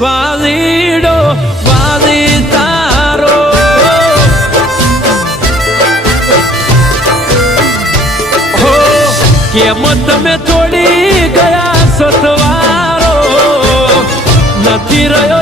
વાલીડો વાલી તારો હો કેમ તમે છોડી ગયા સતવારો નથી રહ્યો